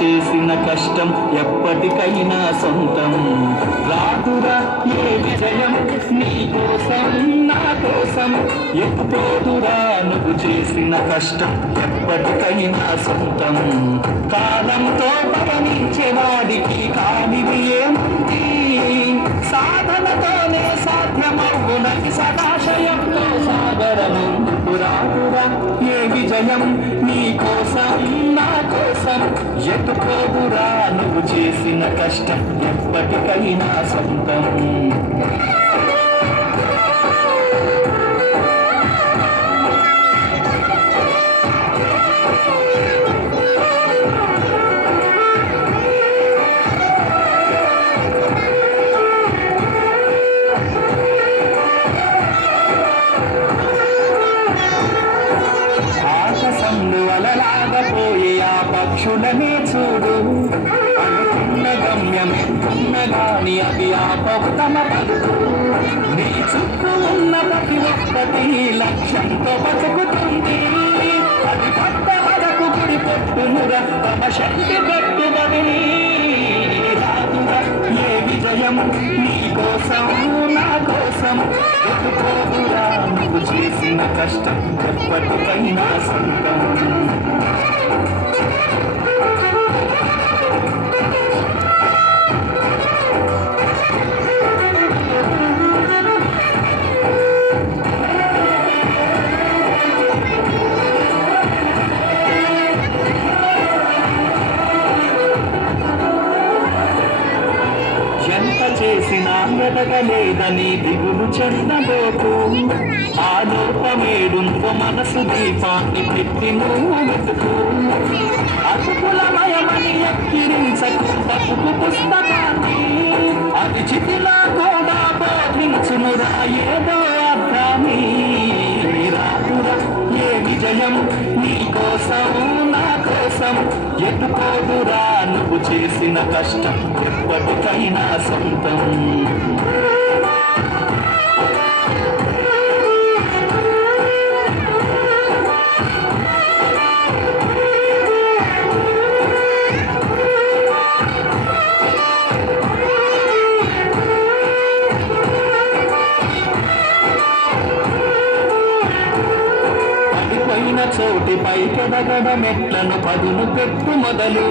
చేసిన కష్టం ఎప్పటికైనా సొంతం. రాదురా ఏ విజయం నీ కోసం నా కోసం, ఎప్పుడోదురా నువ్వు చేసిన కష్టం ఎప్పటికైనా సొంతం. కాలంతో పయనించే వాడికి కానిది ఏముంది, సాధనతోనే సాధ్యమవునది సదాశయంతో సాగరము. రాదురా ఏ విజయం నీ కోసం నా కోసం, ఎత్తుకోదురా నువ్వు చేసిన కష్టం ఎప్పటికైనా సొంతం. అలలాగపోయే ఆ పక్షులనే చూడు, అనుకున్న గమ్యమెక్కున్న గాని అది ఆపవుతమ పలుకు. నీ చుట్టూ ఉన్న ప్రతి ఒక్కటి లక్ష్యంతో బతుకుతుంది, అది కొత్త వరకు గుడి పొట్టునురా తమ శక్తి పెట్టుబడిని. రాదురా ఏ విజయం నీ కోసం నా కోసం, ఎత్తుకోదురా నువ్వు చేసిన కష్టం ఎప్పటికైనా సొంతం. ఎంత చేసినా ఎదగలేదని దిగులు చెందబోకు, ఆ లోపమేడుందో మనసు దీపాన్ని పెట్టి నువ్వు వెతుకు. అతుకులమయమని ఎక్కిరించకు బతుకు పుస్తకాన్ని, అది చితిలా కూడా బోధించునురా ఏదో అర్థాన్ని. రాదురా ఏ విజయం నీ కోసం నా కోసం, ఎత్తుకోదురా నువ్వు చేసిన కష్టం ఎప్పటికైనా సొంతం. చోటి పైకెదగడ మెట్లను పదును పెట్టు మొదలు,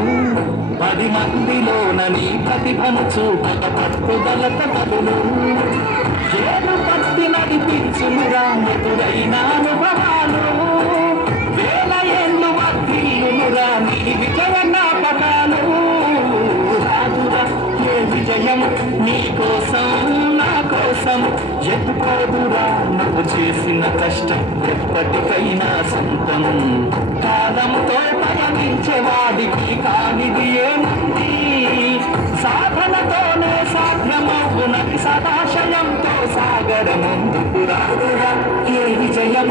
10 మందిలోన నీ ప్రతిభను చూపక పట్టుదలత బదులు. ఏడు పట్టి నడిపించునురా ఎదురైన అనుభవాలు, వేల ఏళ్ళు వర్ధిల్లునురా నీ విజయ జ్ఞాపకాలు. రాదురా ఏ విజయం నీ కోసం నా కోసం, ఎత్తుకోదురా నువ్వు చేసిన కష్టం ఎప్పటికైనా సొంతం. కాలంతో పయనించే వాడికి కానిది ఏముంది, సాధనతోనే సాధ్యమవునది సదాశయంతో సాగరముందుకు. రాదురా ఏ విజయం